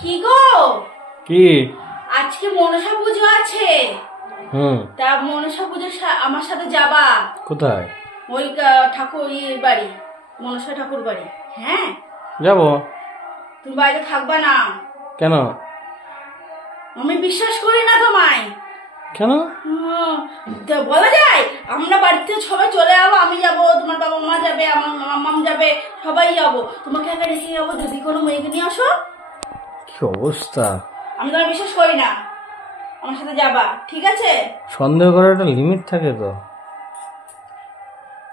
কি গো? কি আজকে মনসা পুজো আছে। তা মনসা পুজো আমার সাথে যাবা? কোথায়? ওই ঠাকুর বাড়ি, মনসা ঠাকুর বাড়ি। হ্যাঁ যাবো। তুমি বাড়িতে থাকবা না? কেন? আমি বিশ্বাস করি না তোমায়। কেন? বলা যায় আমরা বাড়িতে সবাই চলে যাবো, আমি যাবো, তোমার বাবা মা যাবে, আমার মাম যাবে, সবাই যাবো, তোমাকে একা রেখে যাবো। যদি কোনো মেয়েকে নিয়ে আসো। কি অবস্থা! আমি তোমার বিশ্বাস করি না, আমার সাথে যাবা, ঠিক আছে? সন্দেহ করার একটা লিমিট থাকে তো।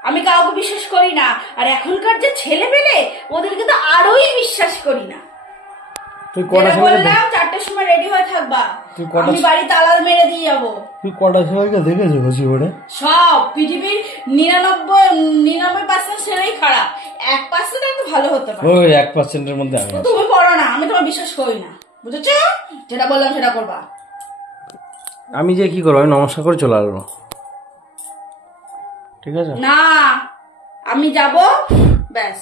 আমি কাউকে বিশ্বাস করি না, আর এখনকার যে ছেলে পেলে ওদেরকে তো আরোই বিশ্বাস করি না। তুই কটা বললাম 4টার সময় রেডি হয়ে থাকবা, আমি বাড়ি তালা মেরে দিয়ে যাবো। তুই কটা সময়কে দেখেছো বসি করে? সব পৃথিবীর 99% ছেলেই খারাপ, 1% একটু ভালো হতে পারে। ওই 1%-এর মধ্যে আমি। তুমি পড়ো না, আমি তোমার বিশ্বাস করি না, বুঝেছো? যেটা বললাম সেটা করবা। আমি যে কি করবো, আমি নমস্কার করে চলে আসবো, ঠিক আছে? না, আমি যাব, ব্যাস,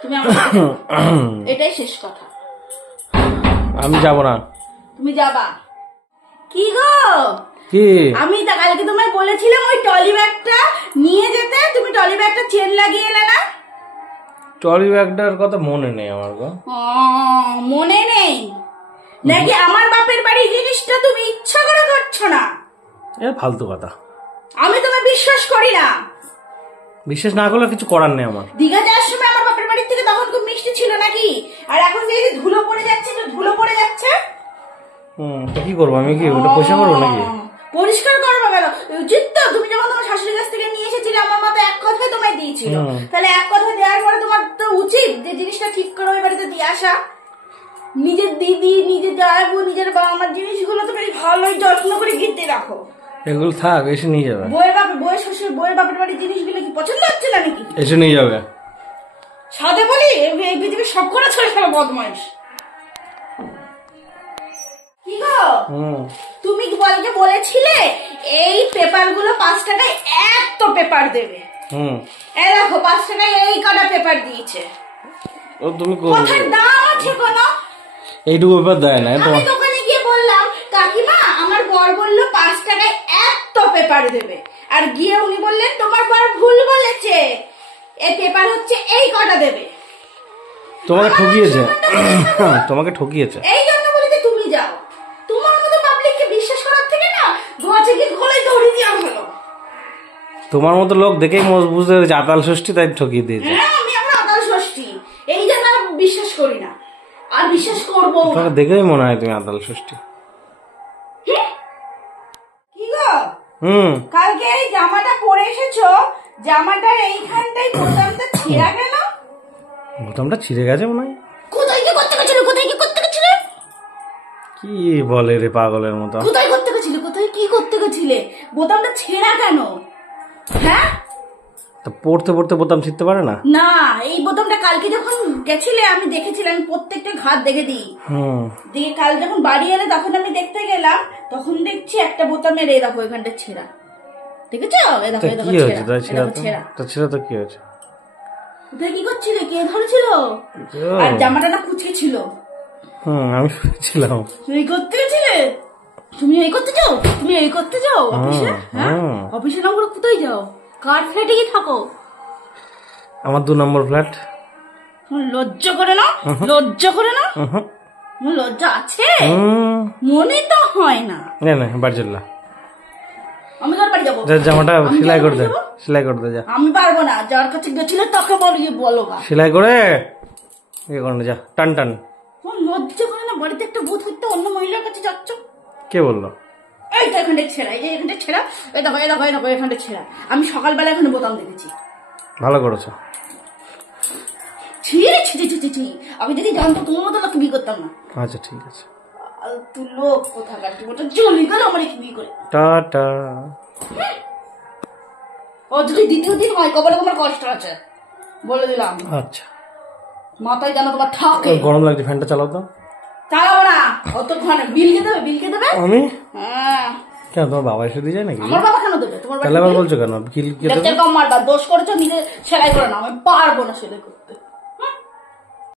তুমি আমার এটাই শেষ কথা। আমি যাব না। তুমি যাবা। কি গো? কি? আমি তা কালকে তোমায় বলেছিলাম ওই টলি ব্যাগটা নিয়ে যেতে, তুমি টলি ব্যাগটা চেন লাগিয়ে এলে না। ট্রলি ব্যাগটার কথা মনে নেই আমার গো। মনে নেই নাকি? আমার বাপের বাড়ি জিনিসটা তুমি ইচ্ছা করে করছো না? এ ফালতু কথা। আমি তোমায় বিশ্বাস করি না। বিশ্বাস না করলে কিছু করার নেই আমার। দীঘা যাওয়ার সময় আমার বাপের বাড়ির থেকে তখন খুব মিষ্টি ছিল নাকি? আর এখন যে ধুলো পড়ে যাচ্ছে, ধুলো পড়ে যাচ্ছে। তো কি করবো আমি? কি ওটা পয়সা করবো নাকি? পরিষ্কার করবো কেন? উচিত তো। তুমি যখন তোমার শাশুড়ির কাছ থেকে নিয়ে এসেছিলে, আমার মতো এক কথাই তোমায় দিয়েছিল, তাহলে এক কথা দেওয়ার পরে তোমার তো উচিত যে জিনিসটা ঠিক করে ওই বাড়িতে দিয়ে আসা। নিজের দিদি, নিজের জায়গা, নিজের বাবা মার জিনিসগুলো তুমি ভালোই যত্ন করে গিয়ে রাখো। এগুলো থাক, এসে নিয়ে যাবে। বইয়ের শ্বশুর, বইয়ের বাপের বাড়ির জিনিসগুলো কি পছন্দ হচ্ছে না নাকি? এসে নিয়ে যাবে। সাথে বলি এই পৃথিবীর সব করে ছেড়ে ফেলো বদমাইশ। কি গো? তুমি বলকে বলেছিলে এই পেপার গুলো 5 টাকায় এত পেপার দেবে। এই দেখো 5 টাকায় এই কটা পেপার দিয়েছে। ও তুমি কোথায় দাম আছে কোনো? এইটুকু পেপার দেয় না। আমি দোকানে গিয়ে বললাম কাকিমা আমার বর বললো 5 টাকায় এত পেপার দেবে, আর গিয়ে উনি বললেন তোমার বর ভুল বলেছে, এই পেপার হচ্ছে এই কটা দেবে। তোমাকে ঠকিয়েছে, তোমাকে ঠকিয়েছে। এই জন্য বলি যে তুমি যাও। তোমার মতো পাবলিককে বিশ্বাস করার থেকে না দোয়াচে কি খোলাই দৌড়ে দিয়া ভালো। তোমার মতো লোক দেখেই বুঝতে পেরেছে আতাল ষষ্ঠী, তাই ঠকিয়ে দিয়েছে। হ্যাঁ, আমি আমার আতাল ষষ্ঠী, এই জন্য বিশ্বাস করি না, আর বিশ্বাস করবো না। তোমাকে দেখেই মনে হয় তুমি আতাল ষষ্ঠী। কি গো? কালকে এই জামাটা পরে এসেছো, জামাটার এইখানটায় বোতামটা ছিঁড়া গেল। বোতামটা ছিঁড়ে গেছে মনে হয়। কোথায় কি করতে গেছিলে? কোথায় কি করতে গেছিলে? কি বলে রে পাগলের মতো? কোথায় করতে গেছিলে? কোথায় কি করতে গেছিলে? বোতামটা ছেঁড়া কেন? হ্যাঁ, তো পড়তে পড়তে বোতাম ছিঁড়তে পারে না? না, এই বোতামটা কালকে যখন গেছিলে আমি দেখেছিলাম, প্রত্যেকটা ঘাত দেখে দিই। দিয়ে কাল যখন বাড়ি এলে তখন আমি দেখতে গেলাম, তখন দেখছি একটা বোতামের এই দেখো এখানটা ছেঁড়া। দেখেছো? এই দেখো, এই দেখো ছেঁড়া। তো ছেঁড়া তো কি হয়েছে? কোথায় কি করছিলে? কে ধরেছিল? আর জামাটা না কুচকে ছিল। আমি শুনেছিলাম। তুমি করতে গেছিলে? তুমি এই করতে যাও? তুমি এই করতে যাও অফিসে? হ্যাঁ, অফিসে না করে কোথায় যাও? কার ফ্ল্যাটে কি থাকো? আমার 2 নম্বর ফ্ল্যাট। লজ্জা করে না? লজ্জা করে না? লজ্জা আছে? মনে তো হয় না। না বাড়ি চল। আমি কার বাড়ি যাবো? জামাটা সেলাই করে দে, সেলাই করে দে যা। আমি পারবো না, যার কাছে গেছিলে তাকে বলো। সেলাই করে ইয়ে করে যা, টান টান। লজ্জা করে না? বাড়িতে একটা ভূত হইতে অন্য মহিলার কাছে যাচ্ছ? কে বললো? এই তো এখানটা ছেঁড়া, এই যে এখানটা ছেঁড়া, এই দেখো, এই দেখো, এই দেখো এখানটা ছেঁড়া। আমি সকালবেলা এখানে বোতাম দেখেছি। ভালো করেছো। আমি যদি জানতো তোমার মতো লোক বিয়ে করতাম না। আচ্ছা ঠিক আছে। তুই লোক কোথাকার, ওটা চলে গেল আমার বিয়ে করে। টাটা। ও যদি দ্বিতীয় দিন হয় কবলে তোমার কষ্ট আছে বলে দিলাম। আচ্ছা, মাথায় যেন তোমার ঠাকে। গরম লাগছে, ফ্যানটা চালাও তো। চালাবো না, অতক্ষণ বিল কে দেবে? বিল কে দেবে? আমি? হ্যাঁ। কেন তোমার বাবা এসে দিয়ে যায় নাকি? আমার বাবা কেন দেবে? তোমার তাহলে আবার বলছো কেন বিল কে দেবে? দোষ করেছো, নিজে সেলাই করে না, আমি পারবো না সেলাই করতে।